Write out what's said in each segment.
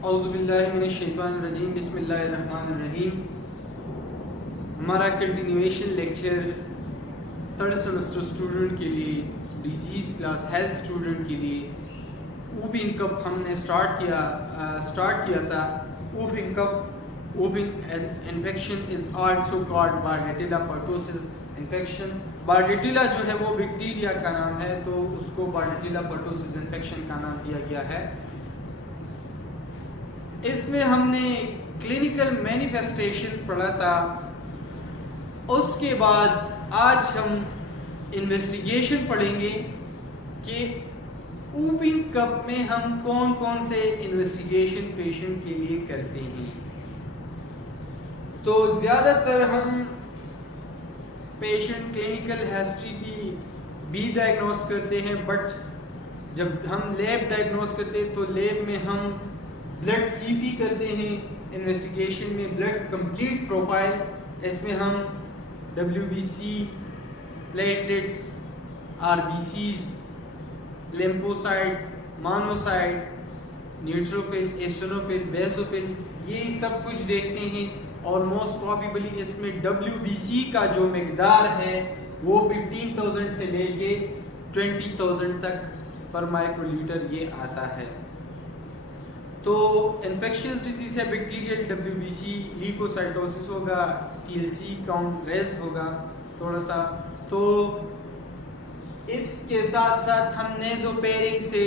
औज़ुबिल्लाहिमिनश्शैतानिर्रजीम बिस्मिल्लाहिर्रहमानिर्रहीम। हमारा continuation lecture third semester student के लिए, डिजीज़ क्लास हेल्थ स्टूडेंट के लिए वूपिंग कप हमने स्टार्ट किया था। Whooping infection is also called Bordetella pertussis infection. Bordetella जो है वो बैक्टीरिया का नाम है, तो उसको बार्डेटिला पर्टोसिस इन्फेक्शन का नाम दिया गया है। इसमें हमने क्लिनिकल मैनिफेस्टेशन पढ़ा था। उसके बाद आज हम इन्वेस्टिगेशन पढ़ेंगे कि वूपिंग कप में हम कौन कौन से इन्वेस्टिगेशन पेशेंट के लिए करते हैं। तो ज़्यादातर हम पेशेंट क्लिनिकल हिस्ट्री भी डायग्नोस करते हैं, बट जब हम लैब डायग्नोस करते हैं तो लैब में हम ब्लड सीपी करते हैं। इन्वेस्टिगेशन में ब्लड कंप्लीट प्रोफाइल, इसमें हम WBC, platelets, RBCs, lymphocyte, monocyte, neutrophil, eosinophil, basophil, ये सब कुछ देखते हैं। और मोस्ट प्रॉबेबली इसमें WBC का जो मिकदार है वो 15,000 से लेके 20,000 तक पर माइक्रोलीटर ये आता है। तो इन्फेक्शियस डिजीज है बैक्टीरियल, WBC, ल्यूकोसाइटोसिस होगा, TLC काउंट रेज होगा थोड़ा सा। तो इसके साथ साथ हम नेज़ोपेरिंग से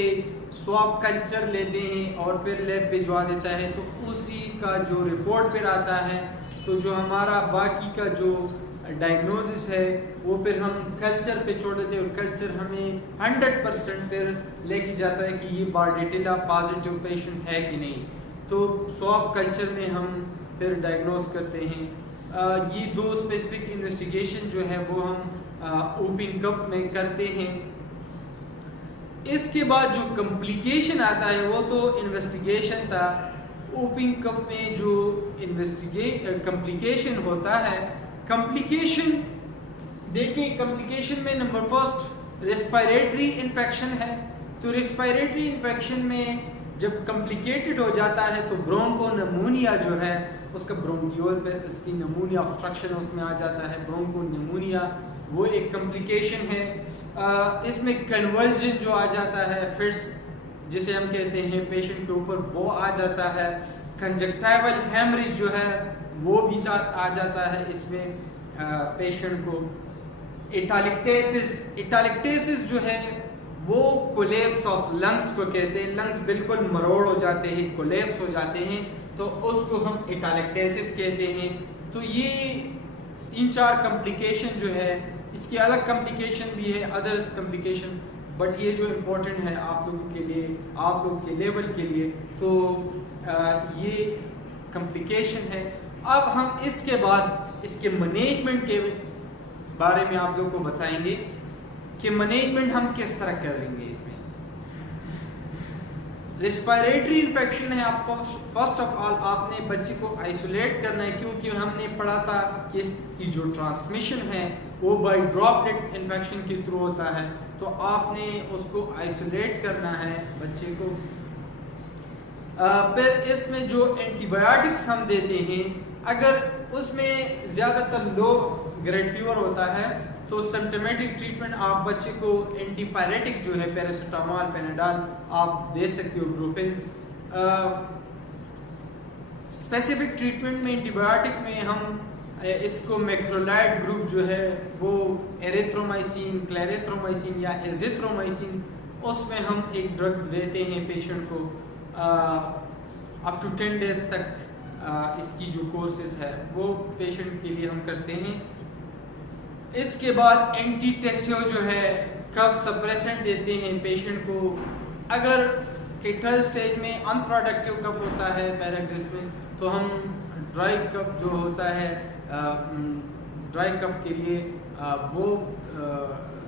स्वैब कल्चर लेते हैं और फिर लैब भिजवा देता है, तो उसी का जो रिपोर्ट फिर आता है, तो जो हमारा बाकी का जो डायग्नोसिस है वो फिर हम कल्चर पे छोड़ देते हैं और कल्चर हमें 100% फिर लेके जाता है कि ये बार्डेटिला पॉजिटिव पेशेंट है कि नहीं। तो स्वैब कल्चर में हम फिर डायग्नोस करते हैं। ये दो स्पेसिफिक इन्वेस्टिगेशन जो है वो हम वूपिंग कप में करते हैं। इसके बाद जो कॉम्प्लिकेशन आता है वो तो इन्वेस्टिगेशन था। वूपिंग कप में जो कॉम्प्लिकेशन होता है, कॉम्प्लिकेशन देखिए, कॉम्प्लिकेशन में नंबर फर्स्ट रेस्पिरेटरी इन्फेक्शन है। तो रेस्पिरेटरी इन्फेक्शन में जब कॉम्प्लिकेटेड हो जाता है तो ब्रोंकोनिमोनिया जो है उसका ब्रोंकियोल पे इसकी निमोनिया ऑब्स्ट्रक्शन उसमें आ जाता है। ब्रोंकोनिमोनिया वो एक कॉम्प्लिकेशन है। इसमें कन्वर्जन जो आ जाता है, फिट्स जिसे हम कहते हैं पेशेंट के ऊपर, वो आ जाता है। कंजक्टाइवल हेमरेज जो है वो भी साथ आ जाता है इसमें पेशेंट को। इटालिक्टेसिस जो है वो कोलेप्स ऑफ लंग्स को कहते हैं। लंग्स बिल्कुल मरोड़ हो जाते हैं, कोलेप्स हो जाते हैं, तो उसको हम इटालिक्टेसिस कहते हैं। तो ये 3-4 कॉम्प्लिकेशन जो है, इसकी अलग कॉम्प्लिकेशन भी है, अदर्स कॉम्प्लिकेशन, बट ये जो इम्पोर्टेंट है आप लोगों के लिए, आप लोगों के लेवल के लिए, तो ये कॉम्प्लिकेशन है। अब हम इसके बाद इसके मैनेजमेंट के बारे में आप लोगों को बताएंगे कि मैनेजमेंट हम किस तरह करेंगे। इसमें रेस्पिरेटरी इन्फेक्शन है, आपको फर्स्ट ऑफ ऑल आपने बच्चे को आइसोलेट करना है, क्योंकि हमने पढ़ा था कि इसकी जो ट्रांसमिशन है वो बाय ड्रॉपलेट इन्फेक्शन के थ्रू होता है। तो आपने उसको आइसोलेट करना है बच्चे को। फिर इसमें जो एंटीबायोटिक्स हम देते हैं, अगर उसमें ज़्यादातर लो ग्रेड फीवर होता है तो सिम्टोमेटिक ट्रीटमेंट आप बच्चे को एंटीपायरेटिक जो है पैरासिटामोल, पेनाडॉल आप दे सकते हो, ब्रूफिन। स्पेसिफिक ट्रीटमेंट में एंटीबायोटिक में हम इसको मैक्रोलाइड ग्रुप जो है वो एरिथ्रोमाइसिन, क्लेरिथ्रोमाइसिन या एजिथ्रोमाइसिन, उसमें हम एक ड्रग देते हैं पेशेंट को। अप टू 10 डेज तक इसकी जो कोर्सेज है वो पेशेंट के लिए हम करते हैं। इसके बाद एंटीटेसियो जो है कफ सप्रेसेंट देते हैं पेशेंट को। अगर थर्ड स्टेज में अनप्रोडक्टिव कफ होता है पैराक्सिस में, तो हम ड्राई कफ जो होता है, ड्राई कफ के लिए वो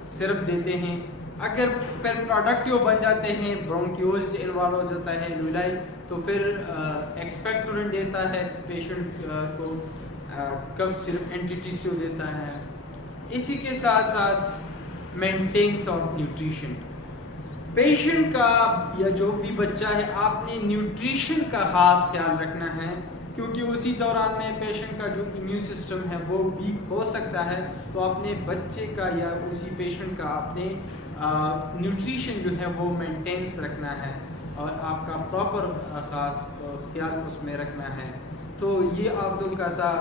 सिरप देते हैं। अगर फिर प्रोडक्टिव बन जाते हैं, ब्रोंकियोल से इन्वॉल्व हो जाता है एलुलाई, तो फिर एक्सपेक्टोरेंट देता है पेशेंट को, कफ सिर्फ एंटीटेसियो देता है। इसी के साथ साथ मेंटेनेंस ऑफ न्यूट्रिशन, पेशेंट का या जो भी बच्चा है आपने न्यूट्रिशन का खास ख्याल रखना है, क्योंकि उसी दौरान में पेशेंट का जो इम्यून सिस्टम है वो वीक हो सकता है। तो अपने बच्चे का या उसी पेशेंट का आपने न्यूट्रिशन जो है वो मेंटेन्स रखना है और आपका प्रॉपर खास ख्याल उसमें रखना है। तो ये आप लोग का था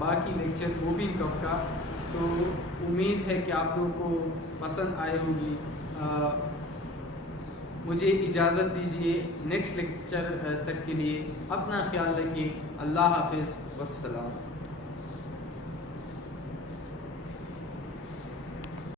बाकी लेक्चर मूविंग कप का। तो उम्मीद है कि आप लोगों को पसंद आए होगी। मुझे इजाज़त दीजिए, नेक्स्ट लेक्चर तक के लिए अपना ख्याल रखिए। अल्लाह हाफिज़, वस्सलाम।